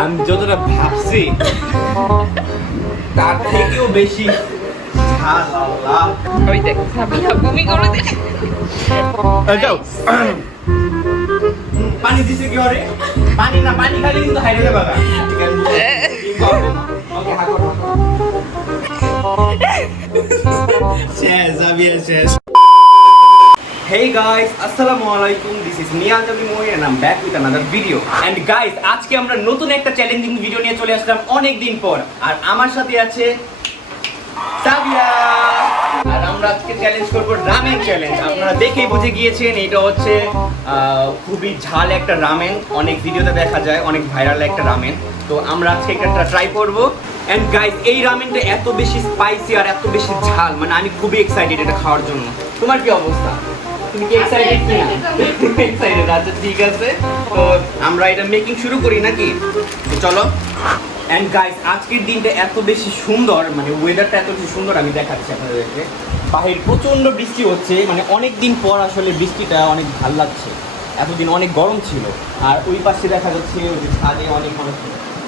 আমি যতটা ভাবছি তার থেকেও বেশি ঝাল। আল্লাহ, ওই দেখ সাবিহা বমি করে দিল। যাও। পানি দিছে কি ওরে? পানি না, পানি খালি কিন্তু হাইরে যাবে বাবা। ওকে, হাগো। শেষ, জাবিয়া শেষ। Hey guys, assalamu alaikum. This is Niyaz Abi Mohi and I'm back with another video. And guys, আজকে আমরা নতুন একটা চ্যালেঞ্জিং ভিডিও নিয়ে চলে আসলাম অনেক দিন পর। আর আমার সাথে আছে সাবিয়া। আর আমরা আজকে চ্যালেঞ্জ করব রামেন চ্যালেঞ্জ। আপনারা দেখেই বুঝে গিয়েছেন এটা হচ্ছে খুবই ঝাল একটা রামেন। অনেক ভিডিওতে দেখা যায়, অনেক ভাইরাল একটা রামেন। তো আমরা আজকে একটা ট্রাই করব। এন্ড গাইস, এই রামেনটা এত বেশি স্পাইসি আর এত বেশি ঝাল, মানে আমি খুবই এক্সাইটেড এটা খাওয়ার জন্য। তোমার কি অবস্থা? তুমি কি এক্সাইটেড কিনা? এক্সাইটেড, আচ্ছা ঠিক আছে। তো আমরা এটা মেকিং শুরু করি নাকি? তো চলো। এন্ড গাইস, আজকের দিনটা এত বেশি সুন্দর, মানে ওয়েদারটা এত বেশি সুন্দর, আমি দেখাচ্ছি আপনাদেরকে। বাহির প্রচন্ড বৃষ্টি হচ্ছে, মানে অনেক দিন পর আসলে বৃষ্টিটা অনেক ভালো লাগছে। এতদিন অনেক গরম ছিল। আর ওই পাশে দেখা যাচ্ছে ওই ছাদে অনেক মানুষ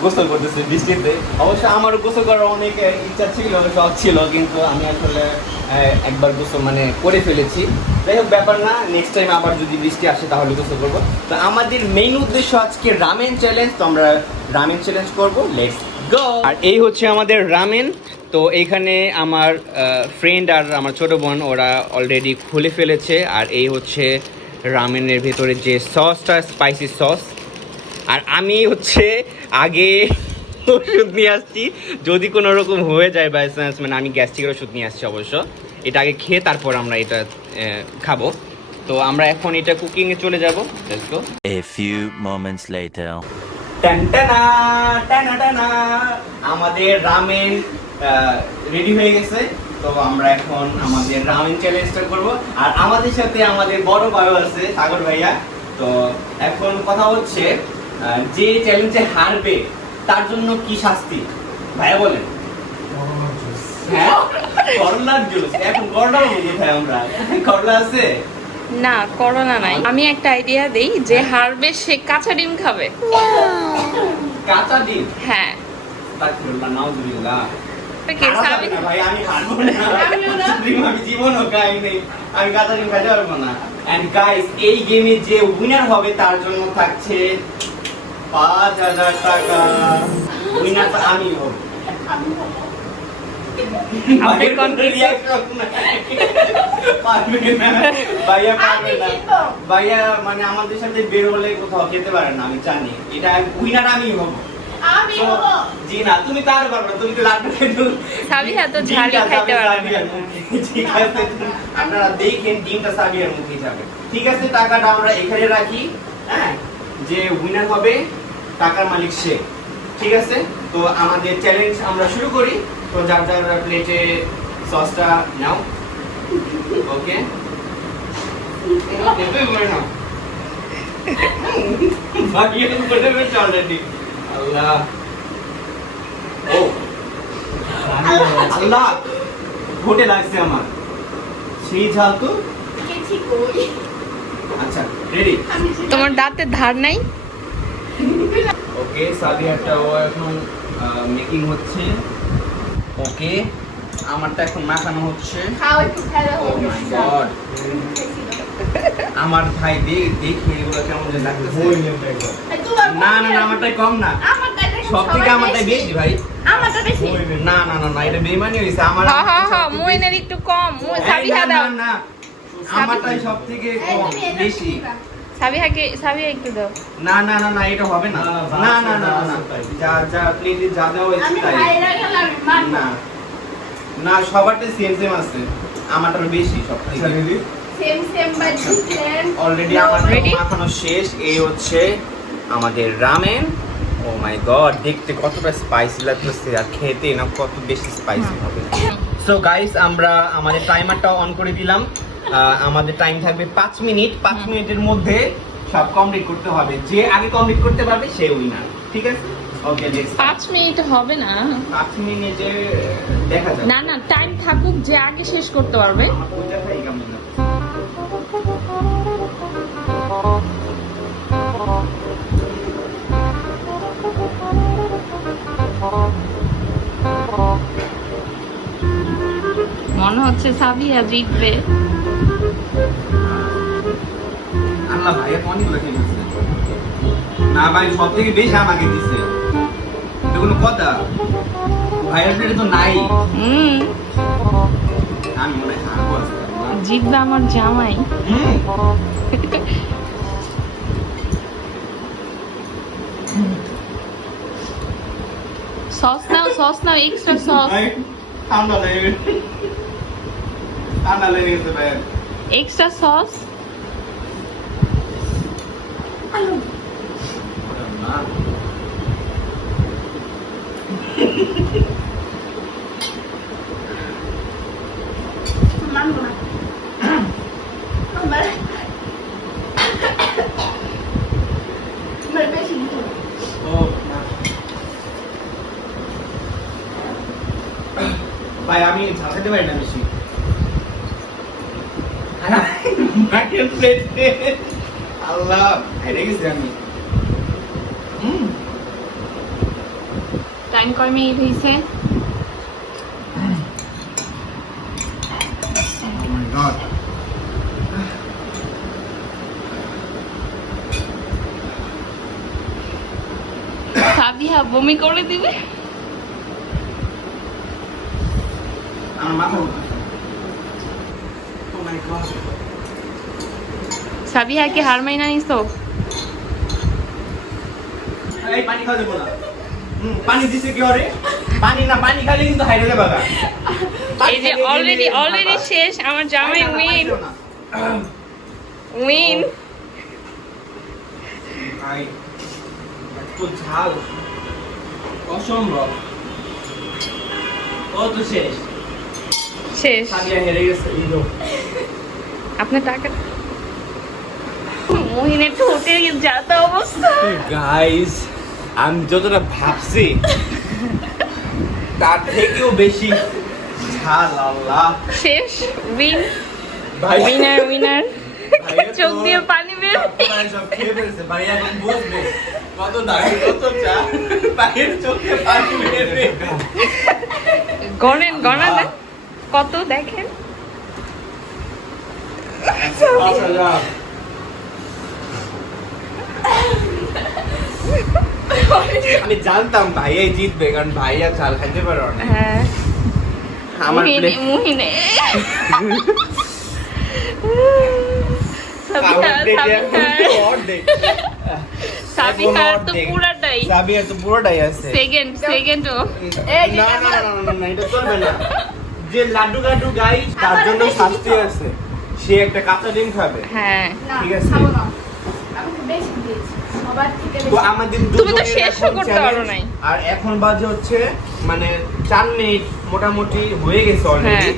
গোসল করতেছে বৃষ্টিতে। অবশ্য আমারও গোসল করার অনেক ইচ্ছা ছিল, শখ ছিল, কিন্তু আমি আসলে একবার গোসল মানে করে ফেলেছি। যাই হোক, ব্যাপার না, নেক্সট টাইম আবার যদি বৃষ্টি আসে তাহলে গোসল করবো। তো আমাদের মেইন উদ্দেশ্য আজকে রামেন চ্যালেঞ্জ। তো আমরা রামেন চ্যালেঞ্জ করবো, লেটস গো। আর এই হচ্ছে আমাদের রামেন। তো এইখানে আমার ফ্রেন্ড আর আমার ছোট বোন ওরা অলরেডি খুলে ফেলেছে। আর এই হচ্ছে রামেনের ভেতরে যে সসটা, স্পাইসি সস। আর আমি হচ্ছে আগে ওষুধ নিয়ে আসছি, যদি কোনো রকম হয়ে যায় বাই চান্স, মানে আমি গ্যাস্ট্রিকের ওষুধ নিয়ে আসছি অবশ্য। এটা আগে খেয়ে তারপর আমরা এটা খাবো। তো আমরা এখন এটা কুকিংয়ে চলে যাবো। Let's go. A few moments later. টানটানা টানাটানা, আমাদের রামেন রেডি হয়ে গেছে। তো আমরা এখন আমাদের রামেন চ্যালেঞ্জটা করব। আর আমাদের সাথে আমাদের বড় ভাই আছে, সাগর ভাইয়া। তো এখন কথা হচ্ছে, যে চ্যালেঞ্জে হারবে তার জন্য কি শাস্তি ভাইয়া বলেন? হ্যাঁ, করলার জুস। এখন করলা বলবো ভাই, আমরা করলা আছে না, করোনা নাই। আমি একটা আইডিয়া দেই, যে হারবে সে কাঁচা ডিম খাবে। কাঁচা ডিম? হ্যাঁ। তাকবীরুল্লাহ, নাউজুবিল্লাহ। কে সাবি? ভাই আমি হারবো না। ডিম আমি জীবনও খাই নাই, আমি কাঁচা ডিম খাইতে পারবো না। এন্ড গাইস, এই গেমে যে উইনার হবে তার জন্য থাকছে 5000 টাকা। উইনার তো আমি হব। আপনি কনফিডেন্ট? ভাইয়া পারবে না। ভাইয়া মানে আমাদের সাথে বের হলে কোথাও খেতে পারে না, আমি জানি। এটা উইনার আমি হব। আমি হব। জি না, তুমি তো আরো পারবে, তুমি তো লাড্ডু খেতে। সাবিহা তো ঝালি খাইতে পারবে না। ঠিক আছে, আপনারা দেখেন ডিমটা সাবিয়ার মুখে যাবে। ঠিক আছে, টাকাটা আমরা এখানে রাখি। হ্যাঁ, যে উইনার হবে টাকার মালিক সে। ঠিক আছে, তো আমাদের চ্যালেঞ্জ আমরা শুরু করি। তো যার যার প্লেটে সসটা নাও। ওকে, এতই বলে নাও। বাকি এখন করে ফেলছে অলরেডি। আল্লাহ, ও আল্লাহ, ঘটে লাগছে আমার সেই ঝাল তো। আচ্ছা, রেডি? তোমার দাঁতের ধার নাই? ওকে, সাবিয়াটা ও এখন মেকিং হচ্ছে। ওকে, আমারটা এখন মাখানো হচ্ছে। ও মাই গড, আমার ভাই দেখি এগুলো কেমন যে লাগতেছে। না না না, আমারটাই কম না, সব থেকে আমারটাই বেশি ভাই। আমারটা বেশি। না না না না, এটা বেইমানি হইছে। আমার হ্যাঁ হ্যাঁ হ্যাঁ, মুইনের একটু কম। সাবিহা দাও। না না, আমারটাই সব থেকে কম বেশি। সাবিহা একটু দাও। না না না না, এটা হবে না। না না না না, যা যা প্লেটে যা দেওয়া হয়েছে আমি তাই। ভাইরা গেলাম মানবো। না না, সবারটাই সেম সেম আছে, আমারটা বেশি সব থেকে। Same same but different. Already আমার Ready? মাখানো শেষ। এই হচ্ছে আমাদের রামেন। ও মাই গড, দেখতে কতটা স্পাইসি লাগতেছে, আর খেতে না কত বেশি স্পাইসি হবে। সো গাইস, আমরা আমাদের টাইমারটা অন করে দিলাম। আমাদের টাইম থাকবে 5 মিনিট। 5 মিনিটের মধ্যে সব কমপ্লিট করতে হবে। যে আগে কমপ্লিট করতে পারবে সে উইনার। ঠিক আছে, ওকে লেটস। 5 মিনিট হবে না। 5 মিনিটে দেখা যাবে। না না, টাইম থাকুক, যে আগে শেষ করতে পারবে। আমার কোনটা খাই কেমন না। মনে হচ্ছে সাবিয়া জিতবে। আল্লাহ ভাই অনেকগুলো খেয়ে নিচ্ছে। না ভাই সব থেকে বেশি আমাকে দিচ্ছে, এটা কোনো কথা? ভাইয়ের প্লেটে তো নাই। আমি মনে হয় হারবো আজকে। জিতবে আমার জামাই। সস নাও এক্সট্রা সস। ভাই ঠান্ডা লেগে গেছে ভাই। Extra sauce. মানবো না। আমার বেশি দিতে হবে। ভাই আমি ঝাল খেতে পারি না বেশি। আল্লাহ হেরে গেছি আমি। টাইম কয় মিনিট হয়েছে? Oh my God. সাবিয়া বমি করে দিবে। আমার মাথা ঘুরতেছে। Oh my God. সাবিয়া কি হার মাইনা নিছো? এই পানি খাওয়া দেবো না। পানি দিছে কি ওরে? পানি না, পানি খাইলে কিন্তু হাইরে যাবে গা। এই যে অলরেডি শেষ। আমার জামাই উইন। ভাই এত ঝাল অসম্ভব। ও তো শেষ। সাবিয়া হেরে গেছে। আপনার টাকা মোহিনের ঠোঁটে যাতা অবস্থা। গাইস আমি যতটা ভাবছি তার থেকেও বেশি ঝাল। আল্লাহ শেষ। উইন। ভাই উইনার চোখ দিয়ে পানি বের। সব খেয়ে ফেলছে ভাই, এখন বুঝবো কত দামি কত চা। ভাইয়ের চোখে পানি বেরবে। গণা দেন কত দেখেন। আমি জানতাম ভাইয়াই জিতবে, কারণ ভাইয়া চাল খাইতে পারো না। হ্যাঁ আমার plate- মুহিনে সাবিহার তো পুরাটাই। সাবিয়ার তো পুরোটাই আছে। সেকেন্ড ও না, এটা চলবে না। যে লাড্ডু গাড্ডু গাই তার জন্য শাস্তি আছে, সে একটা কাঁচা ডিম খাবে। হ্যাঁ না, ঠিক আছে। খাবো না। আমি বেশি দিয়েছি। সবার থেকে তো বেশি। আমাদের তুমি তো দুজনের শেষও এখন করতে challenge, পারো নাই। আর এখন বাজে হচ্ছে মানে 4 মিনিট মোটামুটি হয়ে গেছে অলরেডি। হ্যাঁ।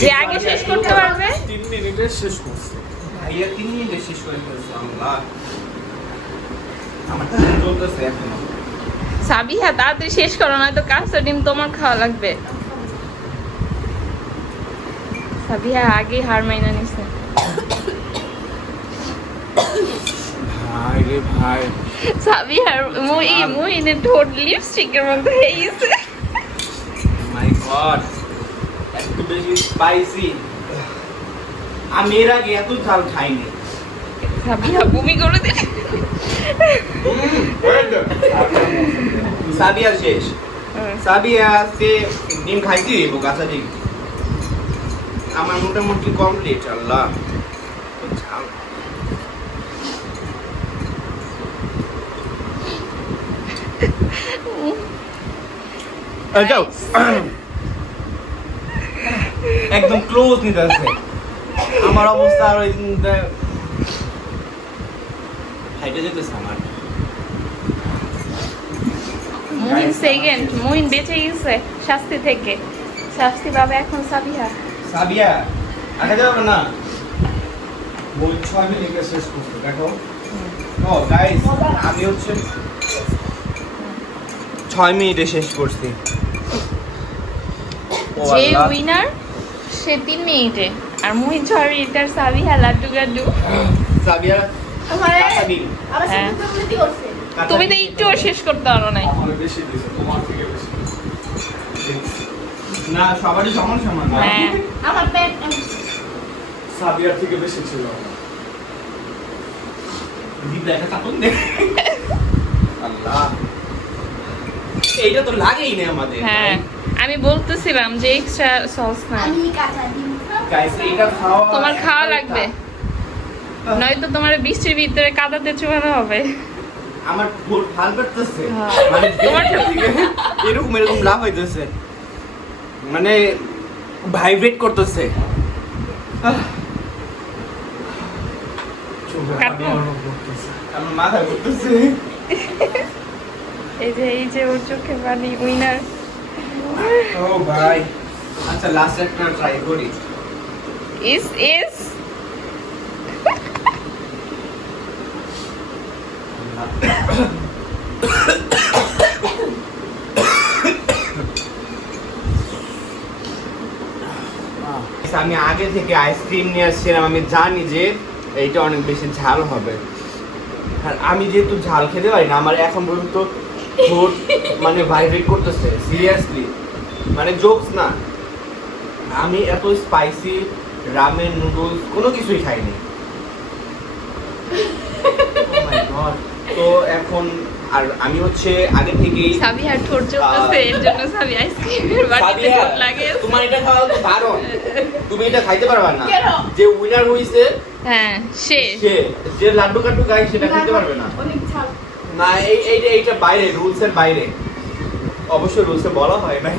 যে আগে শেষ করতে পারবে 3 মিনিটে শেষ করছে। ভাইয়া 3 মিনিটে শেষ করে ফেলছে। আল্লাহ, আমার time চলতেছে এখনো। সাবিহা তাড়াতাড়ি শেষ করো, না তো কাঁচা ডিম তোমার খাওয়া লাগবে। সাবিহা আগে হার মাইনা নিছে। ভাই রে ভাই, সাবিহার মুহিনের ঠোঁট লিপস্টিকের মধ্যে হয়ে গেছে। মাই গড, এত বেশি স্পাইসি। আমি এর আগে এত ঝাল খাইনি। সাবিহা বমি করে দিল। সাবিয়া শেষ। সাবিয়া আজকে ডিম খাইতে দিব, কাঁচা ডিম। আমার মোটামুটি কমপ্লিট। আল্লাহ, তো ঝাল। যাও, একদম ক্লোজ নিতে আছে। আমার অবস্থা আর ওই হাইটে যেতেছে আমার। মুহিন বেঁচে গেছে শাস্তি থেকে। শাস্তি পাবে এখন সাবিহা। সাবিয়া আগে যাবে না। বই 6 মিনিটে শেষ করছে। দেখো ও গাইস, আমি হচ্ছে 6 মিনিটে শেষ করছি। ও যে আল্লাহ। উইনার সে 3 মিনিটে, আর মুহিন 6 মিনিটের সাবিহা লাড্ডু গাড্ডু। সাবিয়া আমার কাঁচা ডিম। আমার হ্যাঁ। সাথে তো উল্টি করছে। কাঁচা তুমি তো ডিম। একটুও শেষ করতে পারো নাই। আমার বেশি দিয়েছে, তোমার থেকে বেশি দিয়েছে। না সবারই সমান সমান না। হ্যাঁ আমার পেট সাবিয়ার থেকে বেশি ছিল দিদা একটা কাপড় দে। আল্লাহ, এইটা তো লাগেই না আমাদের। হ্যাঁ আমি বলতেছিলাম যে এক্সট্রা সস না আমি কাঁচা ডিম খাবো। গাইস এটা খাওয়া তোমার খাওয়া লাগবে নয়তো তোমার বৃষ্টির ভিতরে কাদাতে চুবানো হবে আমার ভাল করতেছে হ্যাঁ। মানে তোমার এরকম এরকম লাভ হইতেছে, মানে ভাইব্রেট করতেছে। চোখে কাটবো? পানি অনুভব করতেছে আমার মাথা ঘুরতেছে। এই যে ওর চোখে পানি উইনার ও ভাই, আচ্ছা লাস্ট একটা ট্রাই করি। ইস ইস আমি আগে থেকে আইসক্রিম নিয়ে আসছিলাম, আমি জানি যে এইটা অনেক বেশি ঝাল হবে, আর আমি যেহেতু ঝাল খেতে পারি না, আমার এখন পর্যন্ত ঠোঁট মানে ভাইব্রেট করতেছে সিরিয়াসলি, মানে জোকস না। আমি এত স্পাইসি রামেন নুডলস কোনো কিছুই খাইনি। Oh my God! তো এখন আর আমি হচ্ছে আগে থেকেই সাবি আর ঠোঁট চলতেছে এর জন্য সাবি আইসক্রিমের বাটিতে সাদিয়া, ঠোঁট লাগে তোমার এটা খাওয়া তো বারণ, তুমি এটা খাইতে পারবা না। কেন? যে উইনার হইছে হ্যাঁ সে সে যে লাড্ডু কাট্টু গায় সেটা খেতে পারবে না। অনেক ঝাল। না এইটা বাইরে, রুলস এর বাইরে, অবশ্য রুলসে বলা হয় না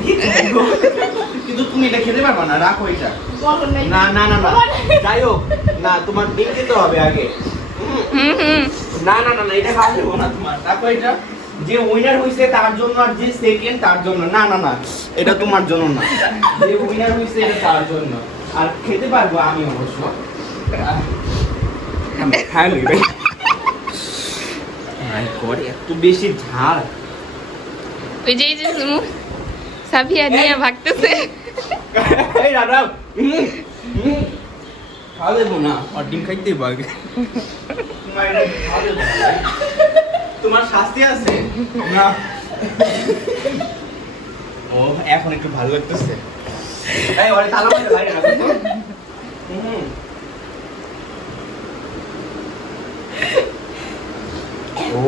কিন্তু তুমি এটা খেতে পারবে না, রাখো এটা। বলো নাই। না না না না, যাই হোক না, তোমার ডিম দিতে হবে আগে। হুম না না না না, এটা খাওয়া দেবো না তোমার, রাখো এটা। যে উইনার হইছে তার জন্য আর যে সেকেন্ড তার জন্য, না না না, এটা তোমার জন্য না, যে উইনার হইছে এটা তার জন্য, আর খেতে পারবো আমি অবশ্য। হ্যাঁ ভাই, এত বেশি ঝাল। ওই যে সাবিয়া নিয়ে ভাগতেছে এই দাদা, খাওয়া দেবো না, আর ডিম খাইতেই পারবে। তোমার শাস্তি আছে না। ও এখন একটু ভালো লাগতেছে। এই ওরে তালা মারতে বাইরে রাখো তো। ও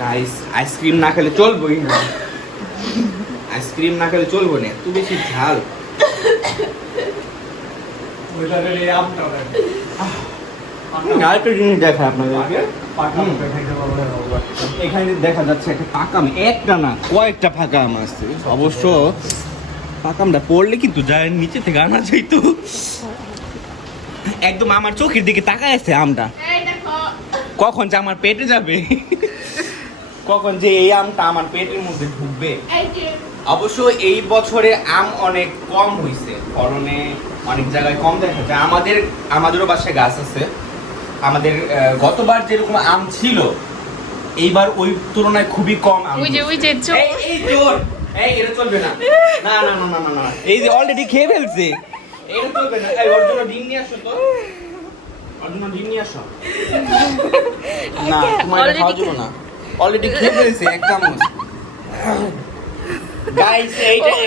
গাইস, আইসক্রিম না খেলে চলবেই না, আইসক্রিম না খেলে চলবো না, এত বেশি ঝাল। ওইটারে এই আমটা দেখ আরেকটা জিনিস দেখা আপনাদেরকে, পাকা খাইতে পারবে না বাবা। এখানে দেখা যাচ্ছে একটা পাকাম, একটা না কয়েকটা ফাঁকা আম আছে। অবশ্য পাকামটা পড়লে কিন্তু যায় নিচে থেকে আনা যাইতো। একদম আমার চোখের দিকে তাকায় আছে আমটা, এই দেখো। কখন যে আমার পেটে যাবে, কখন যে এই আমটা আমার পেটের মধ্যে ঢুকবে। এই যে অবশ্য এই বছরে আম অনেক কম হয়েছে, ফলনে অনেক জায়গায় কম দেখা যায়। আমাদেরও বাসায় গাছ আছে। আমাদের গতবার যেরকম আম ছিল, এইবার ওই তুলনায় খুবই কম আম ওই যে হয়েছে। চোর এই চোর, এই এটা চলবে না, না না না না না না, এই যে অলরেডি খেয়ে ফেলছে, এটা চলবে না। এই ওর জন্য ডিম নিয়ে আসো তো, ওর জন্য ডিম নিয়ে আসো। না তোমার এটা খাওয়া যাবে না, অলরেডি খেয়ে ফেলছে এক চামচ। গাইস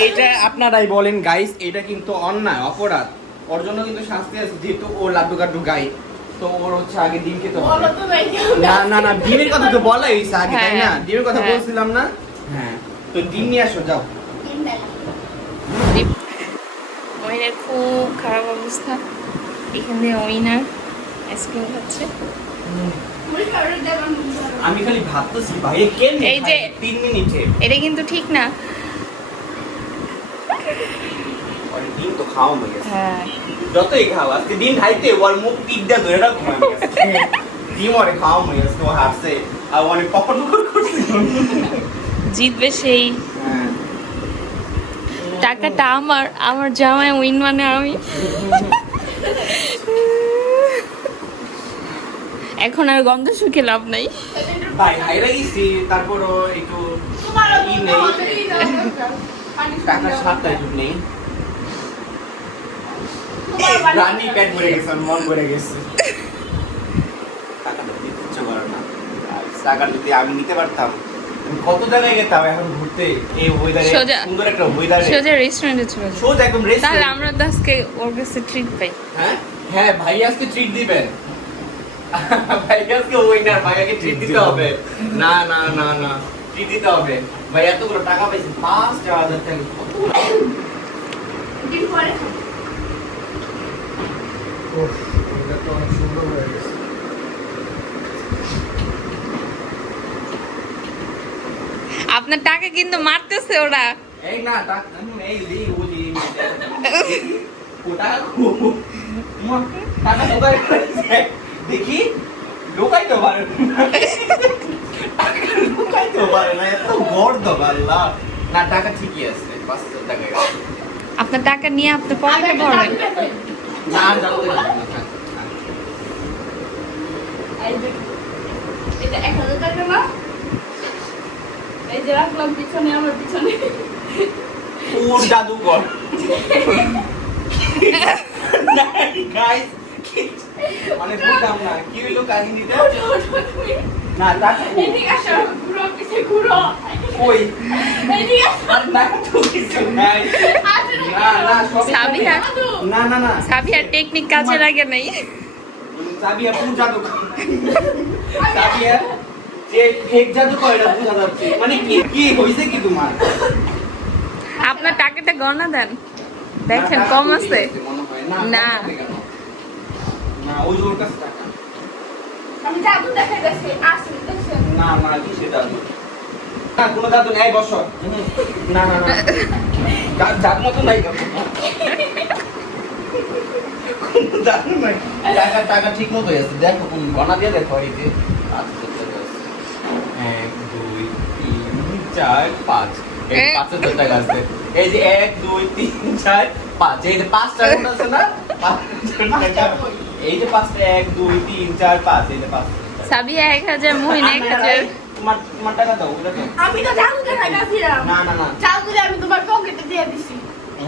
এইটা আপনারাই বলেন গাইস, এটা কিন্তু অন্যায়, অপরাধ। ওর জন্য কিন্তু শাস্তি আছে, যেহেতু ও লাড্ডু কাড্ডু গাই, তো ওর হচ্ছে আগে ডিম খেতে হবে। বলো তো নাই কেউ না না না, ডিমের কথা তো বলাই হয়েছে আগে, তাই না? হ্যাঁ, ডিমের কথা হ্যাঁ। বলছিলাম না? হ্যাঁ, তো ডিম নিয়ে আসো, যাও। ডিম দেয়। ওইনার খুব খারাপ অবস্থা এখানে ওইনার আইসক্রিম খাচ্ছে মুড়ি খাওয়ার দেবেন। আমি খালি ভাবতেছি ভাই কেমনে এই যে 3 মিনিটে এটা কিন্তু ঠিক না আর ডিম তো খাওয়া হয়ে গেছে। হ্যাঁ যতই খাও আজকে ডিম খাইতে ওর মুখ পিক দিয়ে ধরে রাখো আমি গেছে। ডিম ওরে খাওয়া হয়ে গেছে, ও হাসছে আর অনেক পকর পকর করছে। জিতবে সেই হ্যাঁ, টাকাটা আমার জামাই উইন মানে আমি এখন আর গন্ধ শুকে লাভ নাই ভাই হাইরা গেছি, তারপরও একটু তোমার ই নেই, হতেই না দরকার। পানি টাকা খাওয়া সাতটা একটু নেই। তোমার বাড়ি- রানী পেট ভরে গেছে, আর মন ভরে গেছে। টাকাটা দিতে ইচ্ছে করে না। আর টাকা যদি আমি নিতে পারতাম কত জায়গায় গেতাম এখন ঘুরতে এই ওয়েদারে, সোজা। সুন্দর একটা ওয়েদারে, সোজা রেস্টুরেন্টে চলে যাও। সোজা একদম রেস্ট। তাহলে আমরা তো আজকে ওর কাছে ট্রিট পাই। হ্যাঁ হ্যাঁ, ভাই আজকে ট্রিট দিবেন। ভাই আজকে উইনার, ভাইয়াকে ট্রিট দিতে হবে। না না না না, ট্রিট দিতে হবে। ভাই এতগুলো টাকা পাইছে, 5,000 টাকা। দিন পরে খাবো। উফ, এটা তো অনেক সুন্দর হয়ে গেছে। আপনার টাকা কিন্তু মারতেছে ওরা। এই না টাকা, এই দি ওলি টাকা খুব টাকা কোথায় পাইছে দেখি, ঢোকাইতে পারে না। টাকা ঢোকাইতে পারে না, এত গর্দ আল্লাহ। না টাকা ঠিকই আছে, 5,000 টাকা আছে। আপনার টাকা নিয়ে আপনি পকেটে ভরেন। না আর যাবো না। এই যে এটা 1,000 টাকা না? এই যে রাখলাম পিছনে, আমার পিছনে। ওর জাদুঘর। গাইস মানে বুঝলাম না কি হইলো কাহিনীটা। ওঠো, ওঠো তুমি। না টাকা এদিকে আসো, ঘুরো, পিছে ঘুরো। কই? এদিকে আসো। আর না তো কিছু নাই। আসো, না না সব সাবিহা। না না না, সাবিহার টেকনিক কাজে লাগে নাই। সাবিয়া পুরো জাদুঘর। সাবিয়া যে ফেক জাদুঘর এটা বোঝা যাচ্ছে। মানে কি কি হইছে কি তোমার? আপনার টাকাটা গণনা দেন, দেখেন কম আছে। মনে হয় না। না। কম আছে কেন? না ওই যে ওর কাছে টাকা। আমি জাদু দেখাই যাচ্ছি, আসো, দেখছো? না না কিসে জাদু? না কোনো জাদু নাই, বসো। না না না, জাদু মতো নাই। কোনো জাদু নাই। টাকা টাকা ঠিক মতো আছে, দেখো কোন গণা দিয়ে দেখো। এই যে 5,000 টাকা আছে। 1 2 3 4 5, এই 5,000 টাকা আছে। এই যে 1 2 3 4 5, এই যে 5টা নোট আছে না, 5,000 টাকা। এই যে 5টা, 1 2 3 4 5, এই যে 5। সাবিহা 1000, মুহিন 1000। তোমার টাকা দাও, ওটা দাও। আমি তো জাদু দেখাই যাচ্ছিলাম। না না না, জাদু দিয়ে আমি তোমার পকেটে দিয়ে দিছি।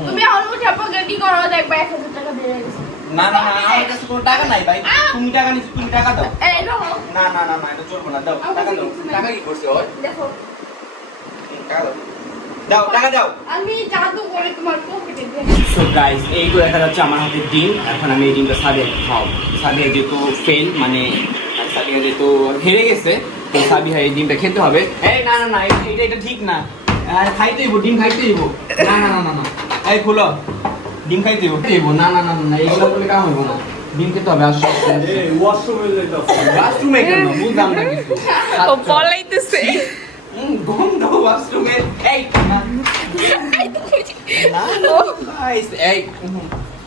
তুমি এখন উঠে পকেটে করো, দেখবা 1,000 টাকা দিয়ে দিছি। না না না, আমার কাছে কোনো টাকা নাই ভাই। তুমি টাকা নিচ্ছ, তুমি টাকা দাও। এই দেখো, না না না না, এটা চলবে না, দাও টাকা দাও। টাকা কি করছে ওই? দেখো। টাকা দাও, দাও টাকা দাও। আমি জাদু করে তোমার পকেটে দিয়ে দিছি। সো গাইস, এই তো দেখা যাচ্ছে আমার হাতে ডিম। এখন আমি এই ডিমটা সাবিয়াকে খাওয়াবো। সাবিয়া যেহেতু ফেল, মানে সাবিয়া যেহেতু হেরে গেছে, তো সাবিয়া এই ডিমটা খেতে হবে। এই না না না, এটা ঠিক না। খাইতে হইব, ডিম খাইতে হইব। না না না না না, এই খুলো, ডিম খাইতে হইব। না না না না, এইগুলো করলে কাম হইব না। ডিম খেতে হবে। আসো এই ওয়াশরুমে যাইতাছে। ওয়াশরুমে কেন? বুঝলাম না কিছু। ও পলাইতেছে। গন্ধ ওয়াশরুমে। এই না না গাইস, এই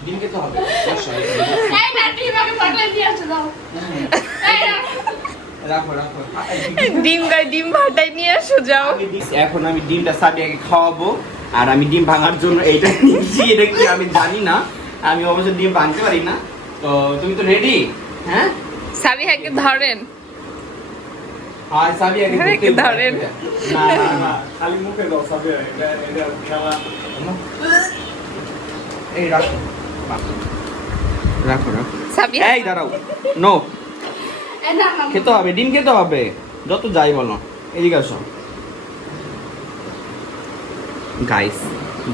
ডিম খেতে হবে। আসো, এই না, তুমি আমাকে পকেটে দিয়ে আসো দাও। এই না। রাখো রাখো। ডিম ভাটাই নিয়ে আসো যাও। এখন আমি ডিমটা সাবিয়াকে খাওয়াবো। আর আমি ডিম ভাঙার জন্য এইটা নিয়েছি। এটা কি আমি জানি না, আমি অবশ্য ডিম ভাঙতে পারি না। তো তুমি তো রেডি? হ্যাঁ সাবিহাকে ধরেন। আর সাবিয়াকে আরে, দেখতে ধরেন। না না না, খালি মুখে দাও সাথে এটা খেলা। এই রাখো রাখো রাখো। সাবিহা এই দাঁড়াও, নো, এই না, না। খেতে হবে, ডিম খেতে হবে, যত যাই বলো। এদিকে আসো গাইস,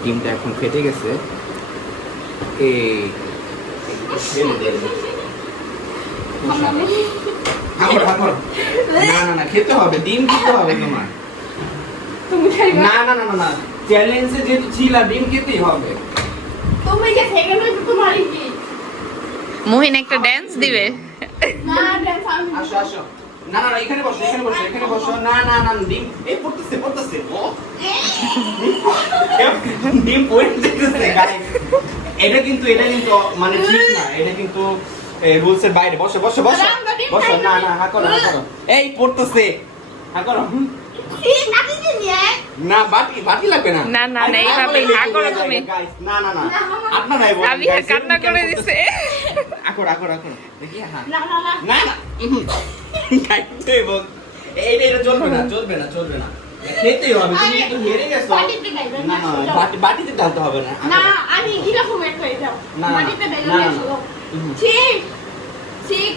ডিমটা এখন ফেটে গেছে। এই ঠাকুর ঠাকুর, না না না, খেতে হবে, ডিম খেতে হবে তোমার। তুমি খাইবা। না না না না না, চ্যালেঞ্জে যেহেতু ছিল, ডিম খেতেই হবে। তুমি যে সেকেন্ড হইছো তোমারই কি? মুহিন একটা ড্যান্স দিবে। না, dance আমি আসো আসো, না না না, এখানে বসো, এখানে বসো, এখানে বসো। না না না, ডিম এই পড়তেছে পড়তেছে। ও ডিম পড়ে যেতেছে গাইস। এটা কিন্তু মানে ঠিক না, এটা কিন্তু রুলস এর বাইরে। বসো বসো বসো বসো। না না, হা করো হা করো। এই পড়তেছে, হা করো। ঠিক নাকি নিয়ে? না বাটি বাটি লাগবে না। না, না, না, এইভাবে হা করো তুমি। গাইস না না না, আপনারাই বলেন। সাবিহা কান্না করে দিছে। আকর আকর আকর, দেখি হ্যাঁ। না না না। না না, খাইতেই বল। এটা চলবে না, চলবে না, চলবে না। খেতেই হবে, তুমি একটু হেরে গেছো। বাটিতে খাইবে, না না, বাটিতে ঢালতে হবে না। না, আমি এরকম একটা হয়ে যাও। না, না, মাটিতে না, বেলে না, না। আসো। ঠিক। ঠিক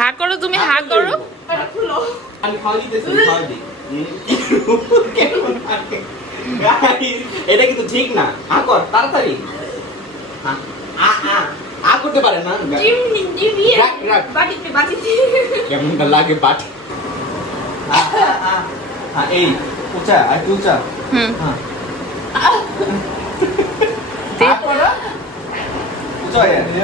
হা করো তুমি হা করো। এটা খুলো। আমি খাওয়া দিতেছি, খাওয়া দিই। কেমন লাগে? Guys, এটা কিন্তু ঠিক না। কর তাড়াতাড়ি। আ করতে পারে না। ডিম রাখ, রাখ। বাটিতে কেমন লাগে বাট। এই উঁচা আর একটু উঁচা। হুম হ্যাঁ। দে। উঁচা হয়ে আছে।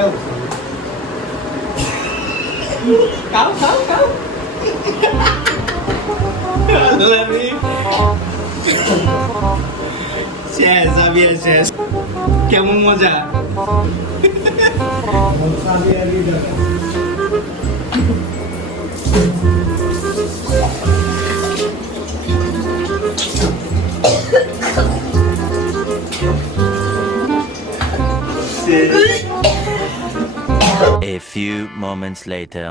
খাও খাও খাও। শেষ আমি শেষ। কেমন মজা? সাবিয়া দি দেখো A few moments later.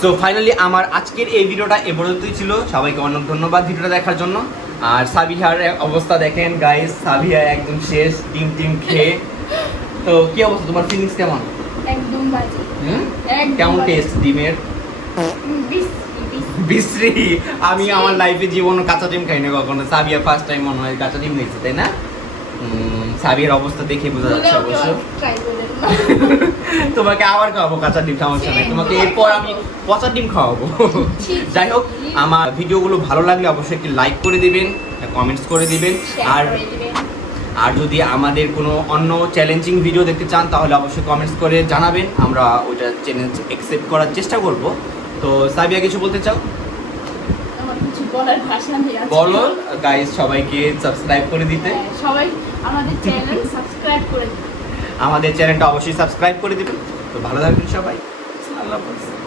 So finally আমার আজকের এই ভিডিওটা এ পর্যন্তই ছিল। সবাইকে অনেক ধন্যবাদ ভিডিওটা দেখার জন্য। আর সাবিহার অবস্থা দেখেন গাইস, সাবিহা একদম শেষ ডিম খেয়ে। তো কি অবস্থা, তোমার ফিলিংস কেমন? একদম বাজে। একদম কেমন বাজে। টেস্ট ডিমের? বিশ্রী। আমি আমার লাইফে জীবনে কাঁচা ডিম খাই না কখনো। সাবিয়া ফার্স্ট টাইম মনে হয় কাঁচা ডিম খেয়েছে, তাই না? সাবিয়ার অবস্থা দেখে বোঝা যাচ্ছে অবশ্য। ট্রাই করেন না। তোমাকে আবার খাওয়াবো কাঁচা ডিম, সমস্যা নাই। তোমাকে এরপর আমি পচা ডিম খাওয়াবো। যাই হোক, আমার ভিডিওগুলো ভালো লাগলে অবশ্যই একটি লাইক করে দিবেন, কমেন্টস করে দিবেন। আর শেয়ার করে দিবেন। আর যদি আমাদের কোনো অন্য চ্যালেঞ্জিং ভিডিও দেখতে চান তাহলে অবশ্যই কমেন্টস করে জানাবেন, আমরা ওইটা চ্যালেঞ্জ অ্যাকসেপ্ট করার চেষ্টা করব। তো সাবিয়া কিছু বলতে চাও? আমার কিছু বলার ভাষা নেই আজকে। বলো গাইস, সবাইকে সাবস্ক্রাইব করে দিতে। হ্যাঁ, সবাই আমাদের চ্যানেল সাবস্ক্রাইব করে দিন। আমাদের চ্যানেলটা অবশ্যই সাবস্ক্রাইব করে দিবেন। তো ভালো থাকবেন সবাই। আল্লাহ হাফেজ।